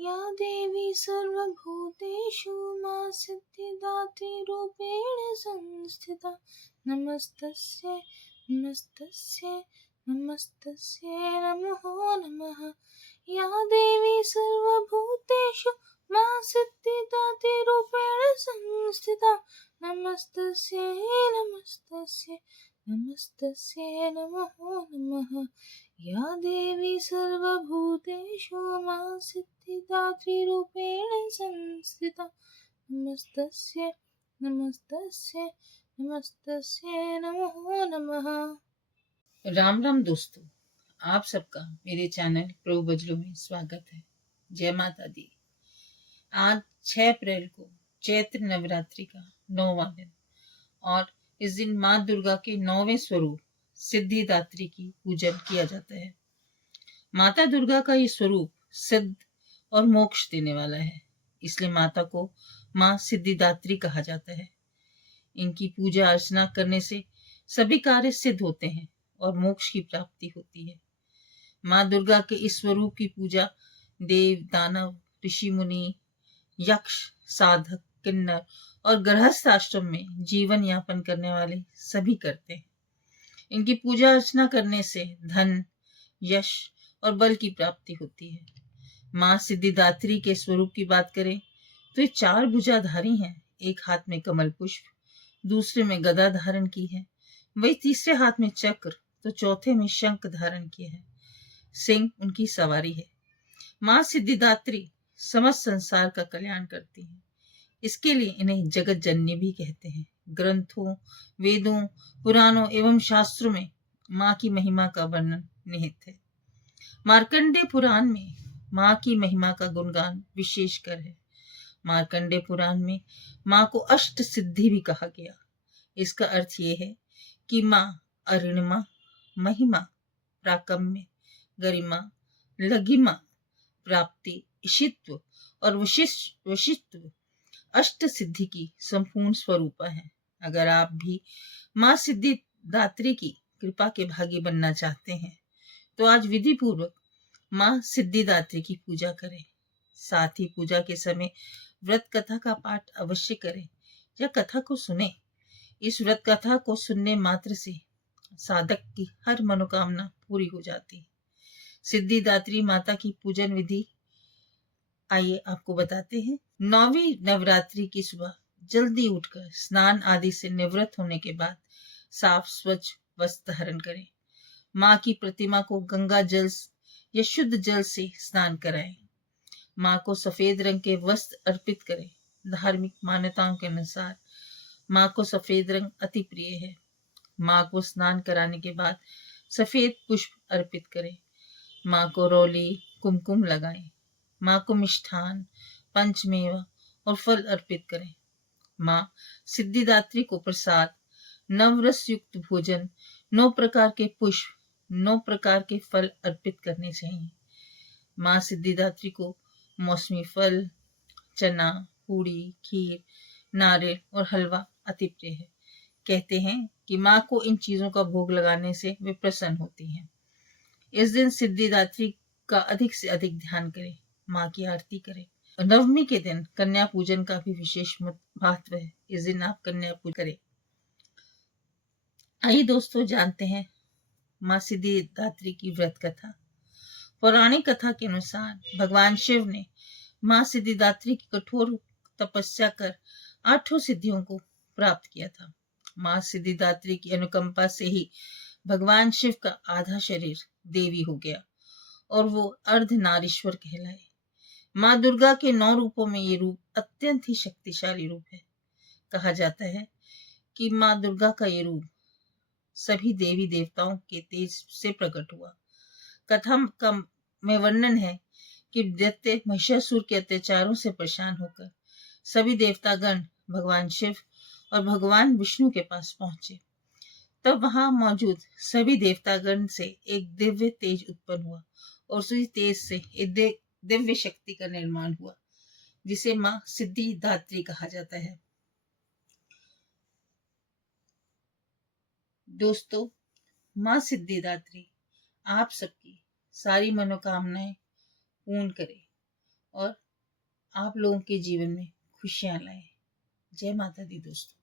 या देवी सर्वभूतेषु मा सिद्धिदात्री रूपेण संस्थिता नमस्तस्यै नमस्तस्यै नमस्तस्यै नमो नमः। या देवी सर्वभूतेषु मा सिद्धिदात्री रूपेण संस्थिता नमस्तस्यै नमस्तस्यै नमस्तस्यै नमो नमः। या देवी सर्वभूतेषु मा सिद्धिदात्री रूपेण संस्थिता नमस्तस्यै नमस्तस्यै नमस्तस्यै नमो नमः। राम राम दोस्तों, आप सबका मेरे चैनल प्रो बजलो में स्वागत है। जय माता दी। आज 6 अप्रैल को चैत्र नवरात्रि का 9वां दिन और इस दिन माँ दुर्गा के 9वें स्वरूप सिद्धिदात्री की पूजन किया जाता है। माता दुर्गा का ये स्वरूप सिद्ध और मोक्ष देने वाला है, इसलिए माता को माँ सिद्धिदात्री कहा जाता है। इनकी पूजा अर्चना करने से सभी कार्य सिद्ध होते हैं और मोक्ष की प्राप्ति होती है। माँ दुर्गा के इस स्वरूप की पूजा देव, दानव, ऋषि मुनि, यक्ष, साधक, किन्नर और गृहस्थ आश्रम में जीवन यापन करने वाले सभी करते हैं। इनकी पूजा अर्चना करने से धन, यश और बल की प्राप्ति होती है। माँ सिद्धिदात्री के स्वरूप की बात करें तो ये 4 भुजाधारी हैं। एक हाथ में कमल पुष्प, दूसरे में गदा धारण की है, वही तीसरे हाथ में चक्र, तो चौथे में शंख धारण किया है। सिंह उनकी सवारी है। माँ सिद्धिदात्री समस्त संसार का कल्याण करती है, इसके लिए इन्हें जगत जननी भी कहते हैं। ग्रंथों, वेदों, पुराणों एवं शास्त्रों में माँ की महिमा का वर्णन निहित है। मार्कंडेय पुराण में माँ की महिमा का गुणगान विशेषकर है। मार्कंडेय पुराण में माँ को अष्ट सिद्धि भी कहा गया। इसका अर्थ ये है कि माँ अरुणिमा, महिमा, प्राकम्य, गरिमा, लघिमा, प्राप्ति, ईशित्व और वशिष्ठत्व अष्ट सिद्धि की संपूर्ण स्वरूपा है। अगर आप भी माँ सिद्धिदात्री की कृपा के भागी बनना चाहते हैं तो आज विधि पूर्वक माँ सिद्धिदात्री की पूजा करें। साथ ही पूजा के समय व्रत कथा का पाठ अवश्य करें या कथा को सुने। इस व्रत कथा को सुनने मात्र से साधक की हर मनोकामना पूरी हो जाती है। सिद्धिदात्री माता की पूजन विधि आइए आपको बताते हैं। 9वीं नवरात्रि की सुबह जल्दी उठकर स्नान आदि से निवृत्त होने के बाद साफ स्वच्छ वस्त्र धारण करें। माँ की प्रतिमा को गंगा जल या शुद्ध जल से स्नान कराएं। माँ को सफेद रंग के वस्त्र अर्पित करें। धार्मिक मान्यताओं के अनुसार माँ को सफेद रंग अति प्रिय है। माँ को स्नान कराने के बाद सफेद पुष्प अर्पित करें। माँ को रोली, कुमकुम लगाएं। माँ को मिष्ठान, पंचमेवा और फल अर्पित करें। माँ सिद्धिदात्री को प्रसाद, नवरस युक्त भोजन, 9 प्रकार के पुष्प, 9 प्रकार के फल अर्पित करने चाहिए। माँ सिद्धिदात्री को मौसमी फल, चना, पूड़ी, खीर, नारियल और हलवा अति प्रिय है। कहते हैं कि माँ को इन चीजों का भोग लगाने से वे प्रसन्न होती हैं। इस दिन सिद्धिदात्री का अधिक से अधिक ध्यान करें, माँ की आरती करें। नवमी के दिन कन्या पूजन का भी विशेष महत्व है। इस दिन आप कन्या पूजन करें। आइए दोस्तों जानते हैं माँ सिद्धिदात्री की व्रत कथा। पौराणिक कथा के अनुसार भगवान शिव ने माँ सिद्धिदात्री की कठोर तपस्या कर 8 सिद्धियों को प्राप्त किया था। माँ सिद्धिदात्री की अनुकंपा से ही भगवान शिव का आधा शरीर देवी हो गया और वो अर्धनारीश्वर कहलाए। माँ दुर्गा के 9 रूपों में ये रूप अत्यंत ही शक्तिशाली रूप है। कहा जाता है कि माँ दुर्गा का ये रूप सभी देवी देवताओं के तेज से प्रकट हुआ। कथा में वर्णन है कि दैत्य महिषासुर के अत्याचारों से परेशान होकर सभी देवतागण भगवान शिव और भगवान विष्णु के पास पहुंचे। तब वहां मौजूद सभी देवतागण से एक दिव्य तेज उत्पन्न हुआ और उसी तेज से एक दिव्य शक्ति का निर्माण हुआ, जिसे माँ सिद्धिदात्री कहा जाता है। दोस्तों, माँ सिद्धिदात्री आप सबकी सारी मनोकामनाएं पूर्ण करे और आप लोगों के जीवन में खुशियां लाए। जय माता दी दोस्तों।